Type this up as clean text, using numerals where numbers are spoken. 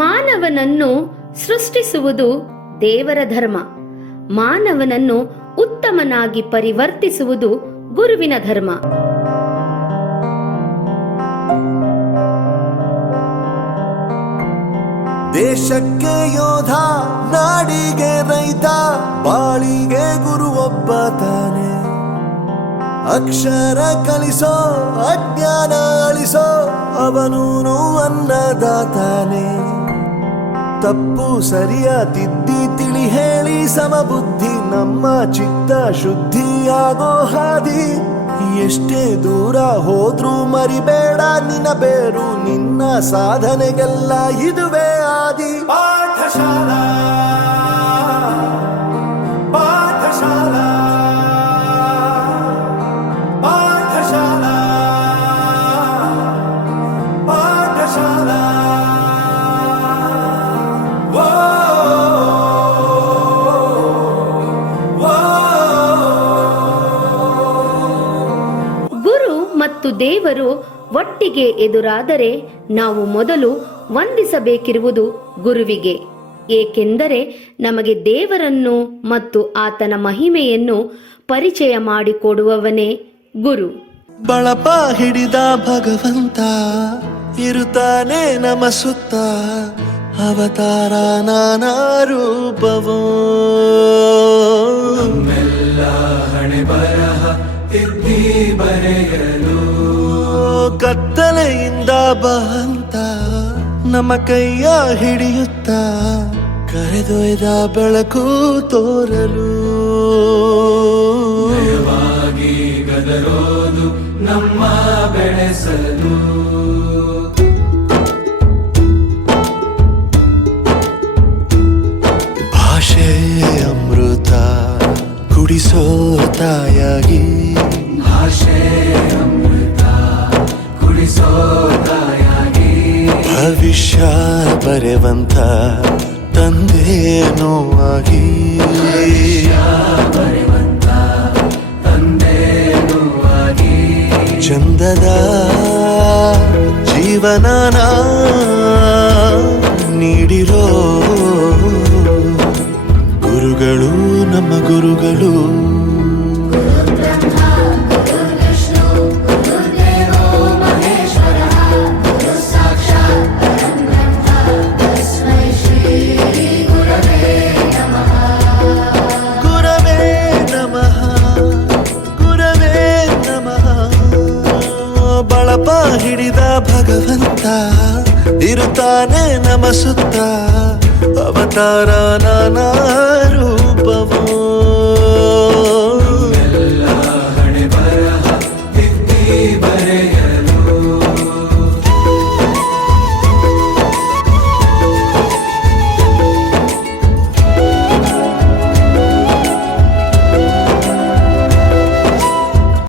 ಮಾನವನನ್ನು ಸೃಷ್ಟಿಸುವುದು ದೇವರ ಧರ್ಮ. ಮಾನವನನ್ನು ಉತ್ತಮನಾಗಿ ಪರಿವರ್ತಿಸುವುದು ಗುರುವಿನ ಧರ್ಮ. ದೇಶಕ್ಕೆ ಯೋಧ, ನಾಡಿಗೆ ರೈತ, ಬಾಳಿಗೆ ಗುರು ಒಬ್ಬ ತಾನೆ. ಅಕ್ಷರ ಕಲಿಸೋ, ಅಜ್ಞಾನ ಅಳಿಸೋ, ಅವನೂನು ಅನ್ನದಾತಾನೆ. ತಪ್ಪು ಸರಿಯ ತಿದ್ದಿ ತಿಳಿ ಹೇಳಿ ಸಮಬುದ್ಧಿ ನಮ್ಮ ಚಿತ್ತ ಶುದ್ಧಿಯಾಗೋ ಹಾದಿ. ಎಷ್ಟೇ ದೂರ ಹೋದ್ರೂ ಮರಿಬೇಡ ನಿನ್ನ ಬೇರು, ನಿನ್ನ ಸಾಧನೆಗೆಲ್ಲ ಇದುವೇ ಆದಿ. ಪಾಠಶಾಲಾ ಪಾಠಶಾಲಾ ಪಾಠಶಾಲಾ ಪಾಠಶಾಲಾ. ಗುರು ಮತ್ತು ದೇವರು ಒಟ್ಟಿಗೆ ಎದುರಾದರೆ ನಾವು ಮೊದಲು ವಂದಿಸಬೇಕಿರುವುದು ಗುರುವಿಗೆ. ಏಕೆಂದರೆ ನಮಗೆ ದೇವರನ್ನು ಮತ್ತು ಆತನ ಮಹಿಮೆಯನ್ನು ಪರಿಚಯ ಮಾಡಿಕೊಡುವವನೇ ಗುರು. ಬಳಪ ಹಿಡಿದ ಭಗವಂತ ಇರುತ್ತಾನೆ ನಮ ಸುತ್ತ, ಅವತಾರ ನಾನಾ ರೂಪವೋ. ಹಣೆ ಬರಹ ತಿದ್ದಿ ಬರೆಯಲು ಕತ್ತಲೆಯಿಂದ ಬಂತ ನಮ್ಮ ಕೈಯ ಹಿಡಿಯುತ್ತ, ಕರೆದೊಯ್ದ ಬೆಳಕು ತೋರಲು. ಗದರೋದು ನಮ್ಮ ಬೆಳೆಸಲು. ಭಾಷೆ ಅಮೃತ ಕುಡಿಸೋ ತಾಯಾಗಿ, ಭಾಷೆ ಅಮೃತ ಕುಡಿಸೋ ತಾಯಾಗಿ. ಭವಿಷ್ಯ ಬರೆವಂತ ತಂದೇನೋ ಆಗಿ, ಬರೆವಂತ ತಂದೇನೋ ಆಗಿ. ಚಂದದ ಜೀವನನ ನೀಡಿರೋ ಗುರುಗಳು ನಮ್ಮ ಗುರುಗಳು. ಬಳಪ ಹಿಡಿದ ಭಗವಂತ ಇರುತ್ತಾನೆ ನಮ ಸುತ್ತ, ಅವತಾರ ನಾನಾ ರೂಪವ.